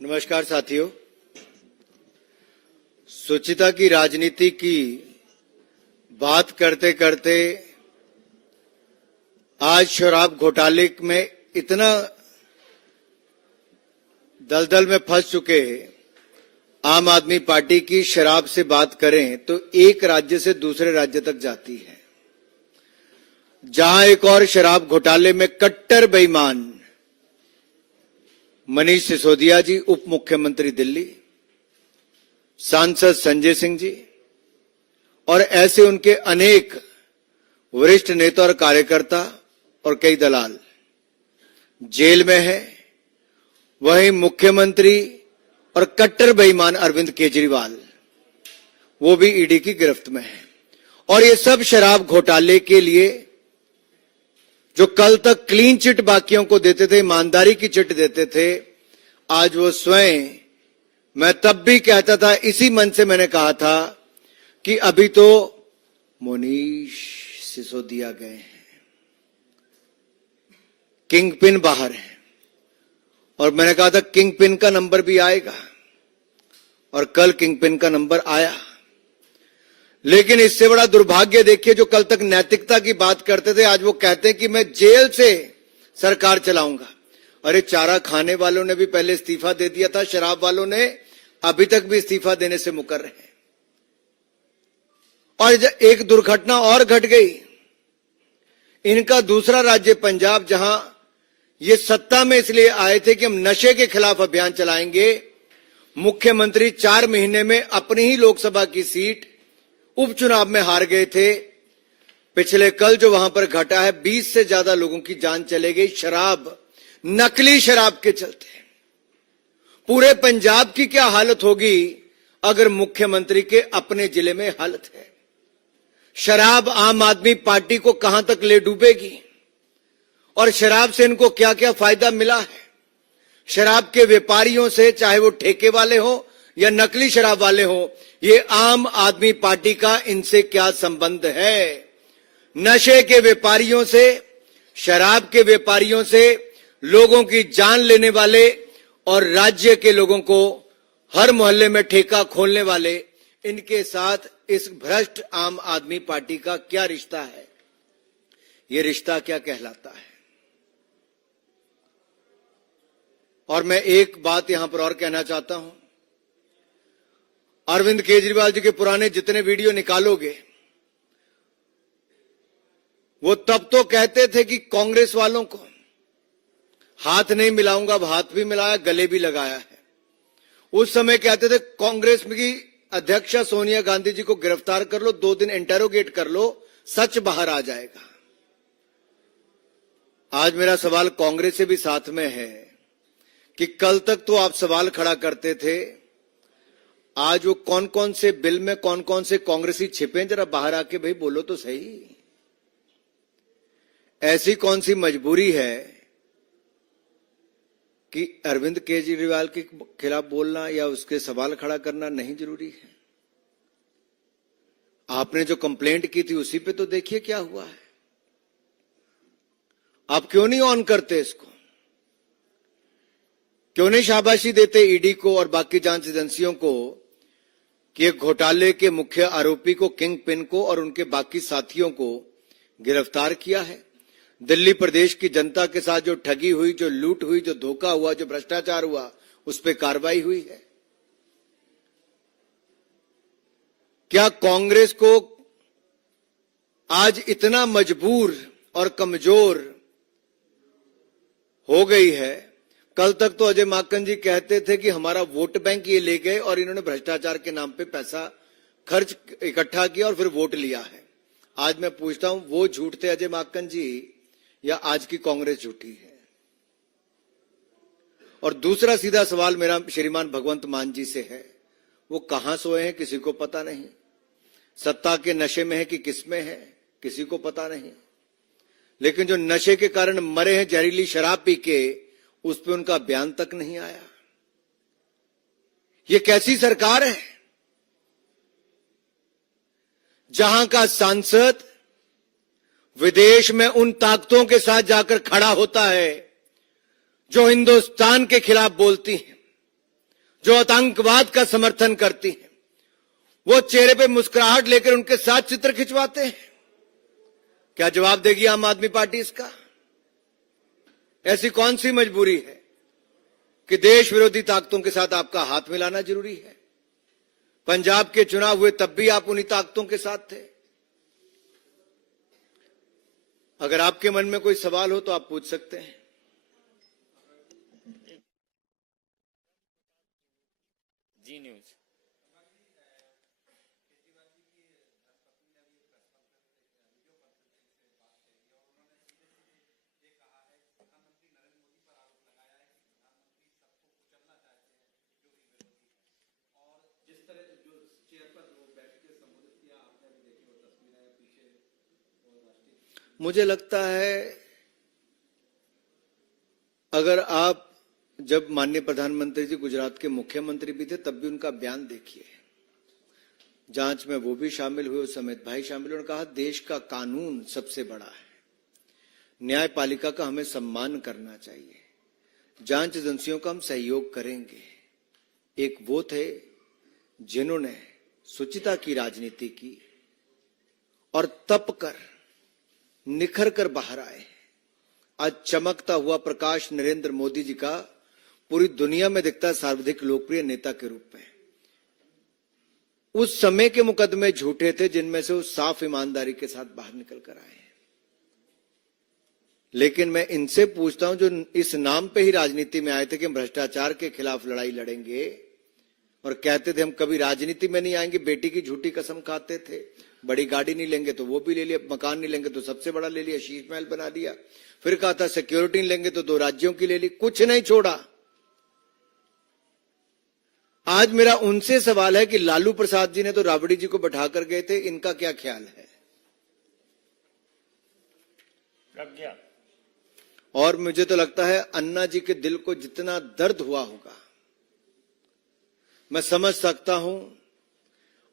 नमस्कार साथियों। शुचिता की राजनीति की बात करते करते आज शराब घोटाले में इतना दलदल में फंस चुके आम आदमी पार्टी की शराब से बात करें तो एक राज्य से दूसरे राज्य तक जाती है। जहां एक और शराब घोटाले में कट्टर बेईमान मनीष सिसोदिया जी, उप मुख्यमंत्री दिल्ली, सांसद संजय सिंह जी और ऐसे उनके अनेक वरिष्ठ नेता और कार्यकर्ता और कई दलाल जेल में हैं। वहीं मुख्यमंत्री और कट्टर बेईमान अरविंद केजरीवाल वो भी ईडी की गिरफ्त में हैं। और ये सब शराब घोटाले के लिए जो कल तक क्लीन चिट बाकियों को देते थे, ईमानदारी की चिट देते थे, आज वो स्वयं, मैं तब भी कहता था, इसी मन से मैंने कहा था कि अभी तो मनीष सिसोदिया गए हैं, किंग पिन बाहर है। और मैंने कहा था किंग पिन का नंबर भी आएगा और कल किंग पिन का नंबर आया। लेकिन इससे बड़ा दुर्भाग्य देखिए, जो कल तक नैतिकता की बात करते थे आज वो कहते हैं कि मैं जेल से सरकार चलाऊंगा। अरे चारा खाने वालों ने भी पहले इस्तीफा दे दिया था, शराब वालों ने अभी तक भी इस्तीफा देने से मुकर रहे हैं। और एक दुर्घटना और घट गई। इनका दूसरा राज्य पंजाब, जहां ये सत्ता में इसलिए आए थे कि हम नशे के खिलाफ अभियान चलाएंगे, मुख्यमंत्री 4 महीने में अपनी ही लोकसभा की सीट उपचुनाव में हार गए थे। पिछले कल जो वहां पर घटा है, 20 से ज्यादा लोगों की जान चले गई शराब, नकली शराब के चलते। पूरे पंजाब की क्या हालत होगी अगर मुख्यमंत्री के अपने जिले में हालत है। शराब आम आदमी पार्टी को कहां तक ले डूबेगी और शराब से इनको क्या क्या फायदा मिला है। शराब के व्यापारियों से, चाहे वो ठेके वाले हो या नकली शराब वाले हो, ये आम आदमी पार्टी का इनसे क्या संबंध है। नशे के व्यापारियों से, शराब के व्यापारियों से, लोगों की जान लेने वाले और राज्य के लोगों को हर मोहल्ले में ठेका खोलने वाले, इनके साथ इस भ्रष्ट आम आदमी पार्टी का क्या रिश्ता है। ये रिश्ता क्या कहलाता है। और मैं एक बात यहां पर और कहना चाहता हूं, अरविंद केजरीवाल जी के पुराने जितने वीडियो निकालोगे, वो तब तो कहते थे कि कांग्रेस वालों को हाथ नहीं मिलाऊंगा, अब हाथ भी मिलाया, गले भी लगाया है। उस समय कहते थे कांग्रेस की अध्यक्षा सोनिया गांधी जी को गिरफ्तार कर लो, 2 दिन इंटेरोगेट कर लो, सच बाहर आ जाएगा। आज मेरा सवाल कांग्रेस से भी साथ में है कि कल तक तो आप सवाल खड़ा करते थे, आज वो कौन कौन से बिल में कौन कौन से कांग्रेसी छिपे, जरा बाहर आके भाई बोलो तो सही। ऐसी कौन सी मजबूरी है कि अरविंद केजरीवाल के खिलाफ बोलना या उसके सवाल खड़ा करना नहीं जरूरी है। आपने जो कंप्लेंट की थी उसी पे तो देखिए क्या हुआ है। आप क्यों नहीं ऑन करते इसको, क्यों नहीं शाबाशी देते ईडी को और बाकी जांच एजेंसियों को कि एक घोटाले के मुख्य आरोपी को, किंग पिन को और उनके बाकी साथियों को गिरफ्तार किया है। दिल्ली प्रदेश की जनता के साथ जो ठगी हुई, जो लूट हुई, जो धोखा हुआ, जो भ्रष्टाचार हुआ, उस पर कार्रवाई हुई है। क्या कांग्रेस को आज इतना मजबूर और कमजोर हो गई है। कल तक तो अजय माकन जी कहते थे कि हमारा वोट बैंक ये ले गए और इन्होंने भ्रष्टाचार के नाम पे पैसा खर्च इकट्ठा किया और फिर वोट लिया है। आज मैं पूछता हूं, वो झूठ थे अजय माकन जी या आज की कांग्रेस झूठी है। और दूसरा सीधा सवाल मेरा श्रीमान भगवंत मान जी से है, वो कहां सोए हैं किसी को पता नहीं, सत्ता के नशे में है कि किस में है किसी को पता नहीं, लेकिन जो नशे के कारण मरे हैं जहरीली शराब पी के, उस पर उनका बयान तक नहीं आया। ये कैसी सरकार है जहां का सांसद विदेश में उन ताकतों के साथ जाकर खड़ा होता है जो हिंदुस्तान के खिलाफ बोलती हैं। जो आतंकवाद का समर्थन करती हैं, वो चेहरे पे मुस्कुराहट लेकर उनके साथ चित्र खिंचवाते हैं। क्या जवाब देगी आम आदमी पार्टी इसका? ऐसी कौन सी मजबूरी है कि देश विरोधी ताकतों के साथ आपका हाथ मिलाना जरूरी है? पंजाब के चुनाव हुए तब भी आप उन्हीं ताकतों के साथ थे। अगर आपके मन में कोई सवाल हो तो आप पूछ सकते हैं। जी न्यूज। मुझे लगता है अगर आप जब माननीय प्रधानमंत्री जी गुजरात के मुख्यमंत्री भी थे तब भी उनका बयान देखिए, जांच में वो भी शामिल हुए, उस अमित भाई शामिल हुए। उन्होंने कहा देश का कानून सबसे बड़ा है, न्यायपालिका का हमें सम्मान करना चाहिए, जांच एजेंसियों का हम सहयोग करेंगे। एक वो थे जिन्होंने शुचिता की राजनीति की और तप कर निखर कर बाहर आए। आज चमकता हुआ प्रकाश नरेंद्र मोदी जी का पूरी दुनिया में दिखता है सर्वाधिक लोकप्रिय नेता के रूप में। उस समय के मुकदमे झूठे थे जिनमें से वो साफ ईमानदारी के साथ बाहर निकल कर आए। लेकिन मैं इनसे पूछता हूं जो इस नाम पे ही राजनीति में आए थे कि हम भ्रष्टाचार के खिलाफ लड़ाई लड़ेंगे और कहते थे हम कभी राजनीति में नहीं आएंगे, बेटी की झूठी कसम खाते थे, बड़ी गाड़ी नहीं लेंगे तो वो भी ले लिया, मकान नहीं लेंगे तो सबसे बड़ा ले लिया, शीश महल बना लिया, फिर कहा था सिक्योरिटी नहीं लेंगे तो 2 राज्यों की ले ली, कुछ नहीं छोड़ा। आज मेरा उनसे सवाल है कि लालू प्रसाद जी ने तो राबड़ी जी को बैठा कर गए थे, इनका क्या ख्याल है? प्रज्ञा। और मुझे तो लगता है अन्ना जी के दिल को जितना दर्द हुआ होगा मैं समझ सकता हूं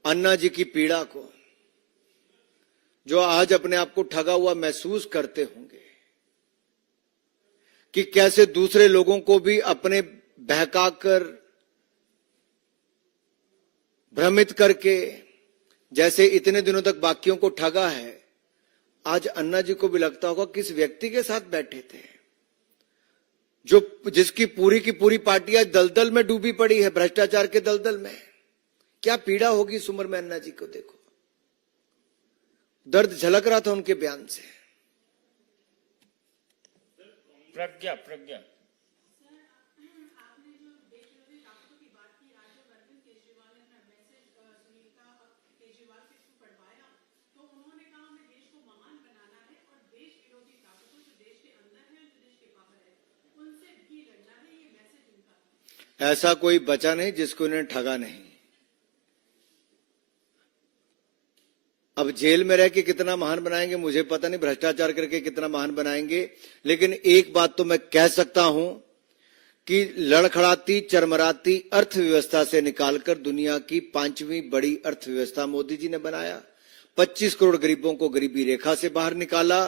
अन्ना जी की पीड़ा को, जो आज अपने आप को ठगा हुआ महसूस करते होंगे कि कैसे दूसरे लोगों को भी अपने बहकाकर भ्रमित करके जैसे इतने दिनों तक बाकियों को ठगा है, आज अन्ना जी को भी लगता होगा किस व्यक्ति के साथ बैठे थे जो जिसकी पूरी की पूरी पार्टी आज दलदल में डूबी पड़ी है, भ्रष्टाचार के दलदल में। क्या पीड़ा होगी इस उम्र में अन्ना जी को? देखो दर्द झलक रहा था उनके बयान से। प्रज्ञा। प्रज्ञा। ऐसा कोई बचा नहीं जिसको उन्हें ठगा नहीं। अब जेल में रह के कितना महान बनाएंगे मुझे पता नहीं, भ्रष्टाचार करके कितना महान बनाएंगे, लेकिन एक बात तो मैं कह सकता हूं कि लड़खड़ाती चरमराती अर्थव्यवस्था से निकालकर दुनिया की 5वीं बड़ी अर्थव्यवस्था मोदी जी ने बनाया। 25 करोड़ गरीबों को गरीबी रेखा से बाहर निकाला,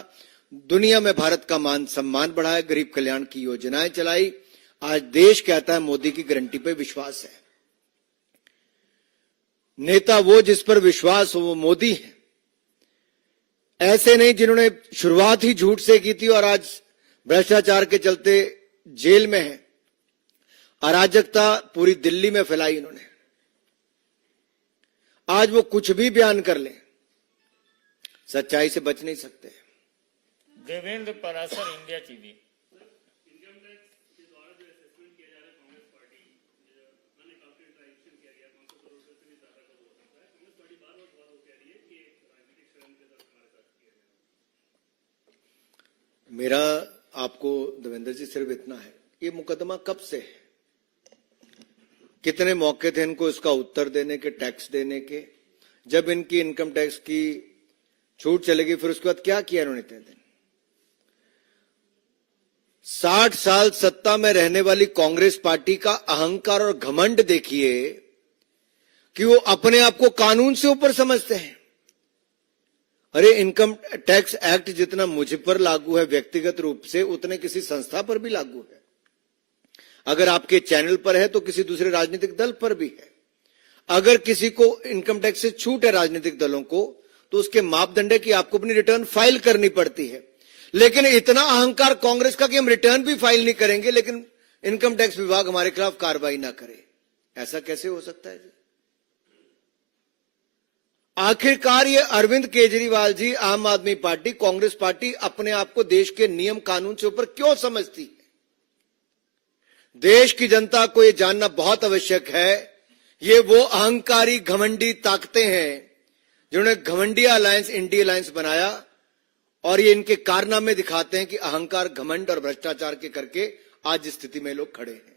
दुनिया में भारत का मान सम्मान बढ़ाया, गरीब कल्याण की योजनाएं चलाई। आज देश कहता है मोदी की गारंटी पे विश्वास है। नेता वो जिस पर विश्वास हो वो मोदी है, ऐसे नहीं जिन्होंने शुरुआत ही झूठ से की थी और आज भ्रष्टाचार के चलते जेल में है। अराजकता पूरी दिल्ली में फैलाई इन्होंने। आज वो कुछ भी बयान कर ले, सच्चाई से बच नहीं सकते। Devendra Parashar, India TV. मेरा आपको देवेंद्र जी सिर्फ इतना है, ये मुकदमा कब से है? कितने मौके थे इनको इसका उत्तर देने के, टैक्स देने के? जब इनकी इनकम टैक्स की छूट चलेगी फिर उसके बाद क्या किया इन्होंने इतने दिन? 60 साल सत्ता में रहने वाली कांग्रेस पार्टी का अहंकार और घमंड देखिए कि वो अपने आप को कानून से ऊपर समझते हैं। अरे इनकम टैक्स एक्ट जितना मुझ पर लागू है व्यक्तिगत रूप से, उतने किसी संस्था पर भी लागू है। अगर आपके चैनल पर है तो किसी दूसरे राजनीतिक दल पर भी है। अगर किसी को इनकम टैक्स से छूट है राजनीतिक दलों को, तो उसके मापदंड है कि आपको अपनी रिटर्न फाइल करनी पड़ती है। लेकिन इतना अहंकार कांग्रेस का कि हम रिटर्न भी फाइल नहीं करेंगे लेकिन इनकम टैक्स विभाग हमारे खिलाफ कार्रवाई ना करे, ऐसा कैसे हो सकता है जी? आखिरकार ये अरविंद केजरीवाल जी, आम आदमी पार्टी, कांग्रेस पार्टी अपने आप को देश के नियम कानून से ऊपर क्यों समझती है? देश की जनता को यह जानना बहुत आवश्यक है। ये वो अहंकारी घमंडी ताकतें हैं जिन्होंने घमंडिया अलायंस, इंडी अलायंस बनाया, और ये इनके कारनामे दिखाते हैं कि अहंकार, घमंड और भ्रष्टाचार के करके आज इस स्थिति में लोग खड़े हैं।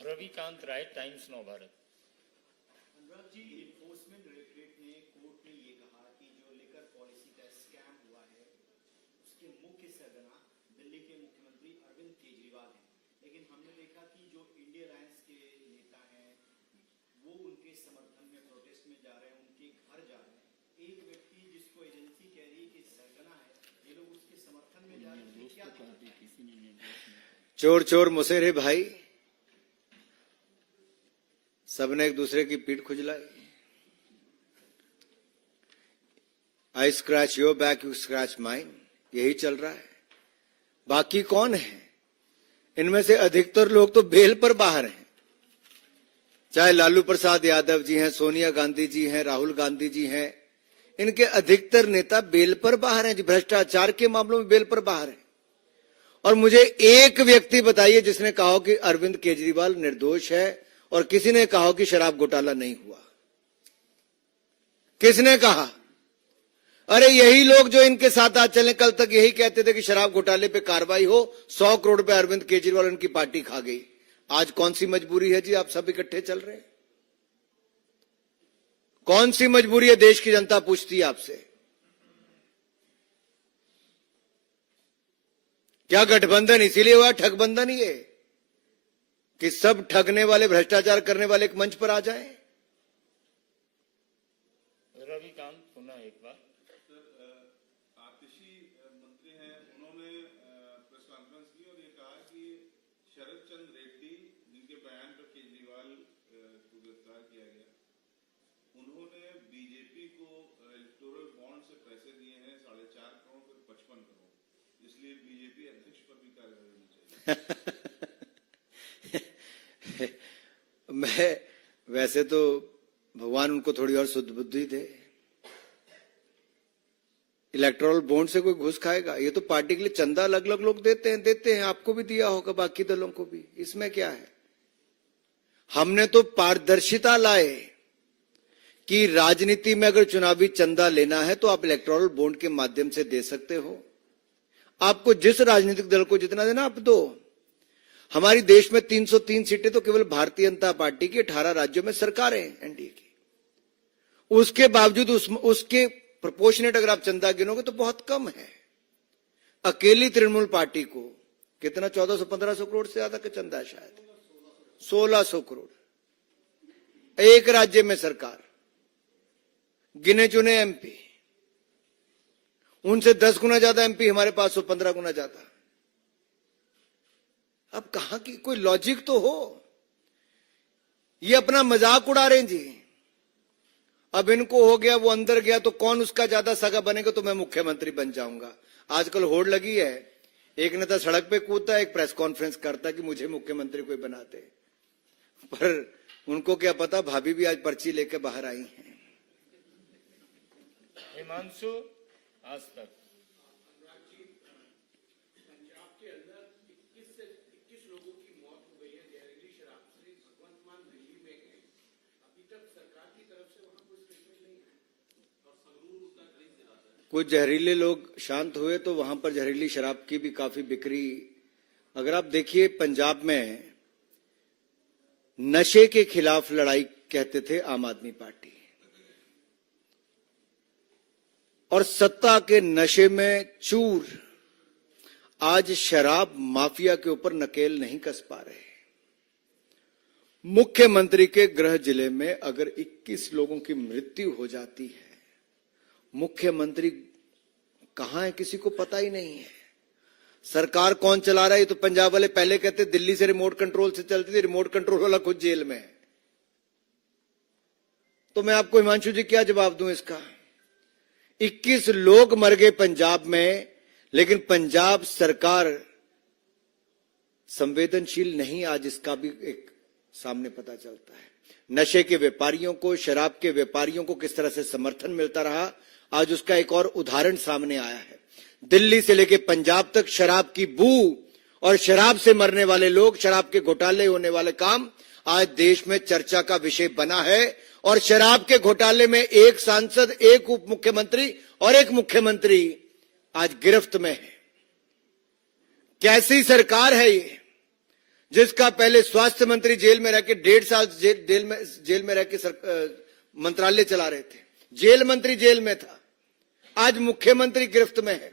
रविकांत राय, times now Bharat. Anurag ji, enforcement directorate ने कोर्ट में ये कहा कि जो लिकर पॉलिसी का स्कैम हुआ है उसके मुख्य सरगना दिल्ली के मुख्यमंत्री अरविंद केजरीवाल हैं। लेकिन हमने देखा कि जो इंडिया अलायंस के नेता हैं वो उनके समर्थन में प्रोटेस्ट में जा रहे हैं, उनके घर जा रहे हैं। एक व्यक्ति जिसको एजेंसी कह रही है कि सरगना है, ये लोग उसके समर्थन में जा रहे हैं, क्या चोर चोर मुसेरे भाई, सबने एक दूसरे की पीठ खुजलाई। I scratch your back, you scratch mine, यही चल रहा है। बाकी कौन है? इनमें से अधिकतर लोग तो बेल पर बाहर हैं। चाहे लालू प्रसाद यादव जी हैं, सोनिया गांधी जी हैं, राहुल गांधी जी हैं, इनके अधिकतर नेता बेल पर बाहर हैं जी। भ्रष्टाचार के मामलों में बेल पर बाहर हैं। और मुझे एक व्यक्ति बताइए जिसने कहा हो कि अरविंद केजरीवाल निर्दोष है, और किसी ने कहा कि शराब घोटाला नहीं हुआ। किसने कहा? अरे यही लोग जो इनके साथ आज चले, कल तक यही कहते थे कि शराब घोटाले पे कार्रवाई हो, 100 करोड़ रुपए अरविंद केजरीवाल उनकी पार्टी खा गई। आज कौन सी मजबूरी है जी, आप सब इकट्ठे चल रहे हैं? कौन सी मजबूरी है? देश की जनता पूछती है आपसे। क्या गठबंधन इसीलिए हुआ, ठगबंधन ही है कि सब ठगने वाले, भ्रष्टाचार करने वाले एक मंच पर आ जाएं? रविकांत पुनः एक बार। आतिशी मंत्री हैं, उन्होंने प्रेस कॉन्फ्रेंस की और ये कहा कि शरद चंद्र रेड्डी, जिनके बयान पर केजरीवाल को गिरफ्तार किया गया, उन्होंने बीजेपी को इलेक्टोरल बॉन्ड से पैसे दिए हैं 4.5 करोड़ फिर 55 करोड़, इसलिए बीजेपी अध्यक्ष पर भी कार्रवाई होनी चाहिए। मैं वैसे तो भगवान उनको थोड़ी और शुद्ध बुद्धि दे। इलेक्टोरल बॉन्ड से कोई घुस खाएगा? ये तो पार्टी के लिए चंदा अलग अलग लोग देते हैं। आपको भी दिया होगा, बाकी दलों को भी। इसमें क्या है? हमने तो पारदर्शिता लाए कि राजनीति में अगर चुनावी चंदा लेना है तो आप इलेक्टोरल बॉन्ड के माध्यम से दे सकते हो। आपको जिस राजनीतिक दल को जितना देना आप दो। हमारी देश में 303 सीटें तो केवल भारतीय जनता पार्टी की 18 राज्यों में सरकारें एनडीए की। उसके बावजूद उसके प्रोपोर्शनेट अगर आप चंदा गिनोगे तो बहुत कम है। अकेली तृणमूल पार्टी को कितना 1400-1500 करोड़ से ज्यादा का चंदा है, शायद 1600 करोड़। एक राज्य में सरकार, गिने चुने एमपी, उनसे 10 गुना ज्यादा एमपी हमारे पास, 15 गुना ज्यादा। अब कहां की कोई लॉजिक तो हो? ये अपना मजाक उड़ा रहे हैं जी। अब इनको हो गया, वो अंदर गया तो कौन उसका ज्यादा सगा बनेगा तो मैं मुख्यमंत्री बन जाऊंगा। आजकल होड़ लगी है, एक नेता सड़क पे कूदता है, एक प्रेस कॉन्फ्रेंस करता है कि मुझे मुख्यमंत्री कोई बनाते। पर उनको क्या पता, भाभी भी आज पर्ची लेकर बाहर आई हैं। हिमांशु, आज तक। कुछ जहरीले लोग शांत हुए तो वहां पर जहरीली शराब की भी काफी बिक्री। अगर आप देखिए, पंजाब में नशे के खिलाफ लड़ाई कहते थे आम आदमी पार्टी, और सत्ता के नशे में चूर आज शराब माफिया के ऊपर नकेल नहीं कस पा रहे। मुख्यमंत्री के गृह जिले में अगर 21 लोगों की मृत्यु हो जाती है, मुख्यमंत्री कहां है किसी को पता ही नहीं है। सरकार कौन चला रहा है? ये तो पंजाब वाले पहले कहते दिल्ली से रिमोट कंट्रोल से चलती थी, रिमोट कंट्रोल वाला खुद जेल में है। तो मैं आपको हिमांशु जी क्या जवाब दूं इसका? 21 लोग मर गए पंजाब में, लेकिन पंजाब सरकार संवेदनशील नहीं, आज इसका भी एक सामने पता चलता है। नशे के व्यापारियों को, शराब के व्यापारियों को किस तरह से समर्थन मिलता रहा, आज उसका एक और उदाहरण सामने आया है। दिल्ली से लेकर पंजाब तक शराब की बू और शराब से मरने वाले लोग, शराब के घोटाले होने वाले काम आज देश में चर्चा का विषय बना है। और शराब के घोटाले में एक सांसद, एक उप मुख्यमंत्री और एक मुख्यमंत्री आज गिरफ्त में है। कैसी सरकार है ये, जिसका पहले स्वास्थ्य मंत्री जेल में रह के 1.5 साल जेल में रह के मंत्रालय चला रहे थे, जेल मंत्री जेल में था, आज मुख्यमंत्री गिरफ्त में है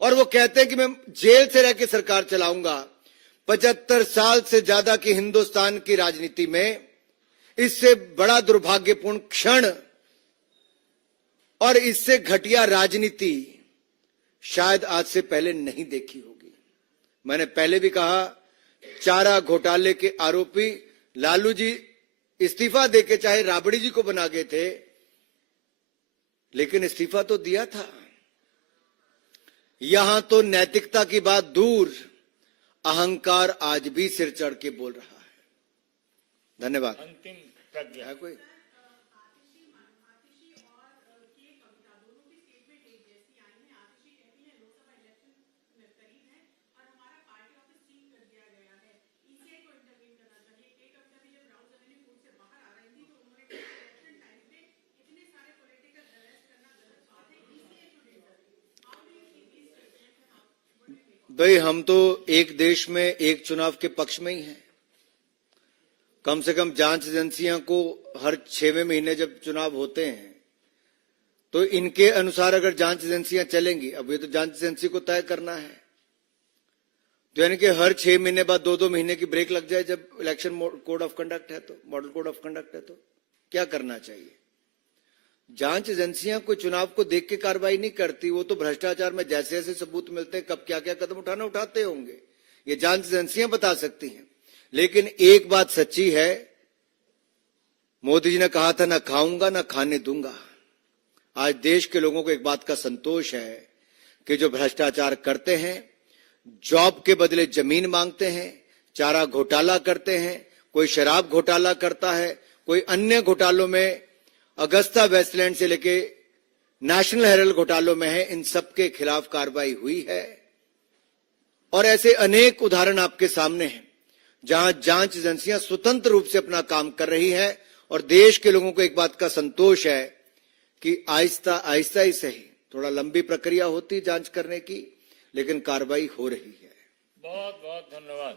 और वो कहते हैं कि मैं जेल से रह के सरकार चलाऊंगा। 75 साल से ज्यादा की हिंदुस्तान की राजनीति में इससे बड़ा दुर्भाग्यपूर्ण क्षण और इससे घटिया राजनीति शायद आज से पहले नहीं देखी होगी। मैंने पहले भी कहा, चारा घोटाले के आरोपी लालू जी इस्तीफा देके चाहे राबड़ी जी को बना गए थे, लेकिन इस्तीफा तो दिया था। यहां तो नैतिकता की बात दूर, अहंकार आज भी सिर चढ़ के बोल रहा है। धन्यवाद। अंतिम प्रज्ञा। है कोई? भाई, हम तो एक देश में एक चुनाव के पक्ष में ही हैं। कम से कम जांच एजेंसियां को हर 6वें महीने जब चुनाव होते हैं तो इनके अनुसार अगर जांच एजेंसियां चलेंगी, अब ये तो जांच एजेंसी को तय करना है, तो यानी कि हर 6 महीने बाद 2-2 महीने की ब्रेक लग जाए जब इलेक्शन कोड ऑफ कंडक्ट है, तो मॉडल कोड ऑफ कंडक्ट है, तो क्या करना चाहिए? जांच एजेंसियां कोई चुनाव को देख के कार्रवाई नहीं करती, वो तो भ्रष्टाचार में जैसे जैसे सबूत मिलते हैं कब क्या क्या कदम उठाते होंगे, ये जांच एजेंसियां बता सकती हैं। लेकिन एक बात सच्ची है, मोदी जी ने कहा था ना खाऊंगा ना खाने दूंगा। आज देश के लोगों को एक बात का संतोष है कि जो भ्रष्टाचार करते हैं, जॉब के बदले जमीन मांगते हैं, चारा घोटाला करते हैं, कोई शराब घोटाला करता है, कोई अन्य घोटालों में, अगस्ता वेस्टलैंड से लेके नेशनल हेराल्ड घोटालों में है, इन सब के खिलाफ कार्रवाई हुई है। और ऐसे अनेक उदाहरण आपके सामने हैं जहां जांच एजेंसियां स्वतंत्र रूप से अपना काम कर रही है और देश के लोगों को एक बात का संतोष है कि आहिस्ता आहिस्ता ही सही, थोड़ा लंबी प्रक्रिया होती जांच करने की, लेकिन कार्रवाई हो रही है। बहुत बहुत धन्यवाद।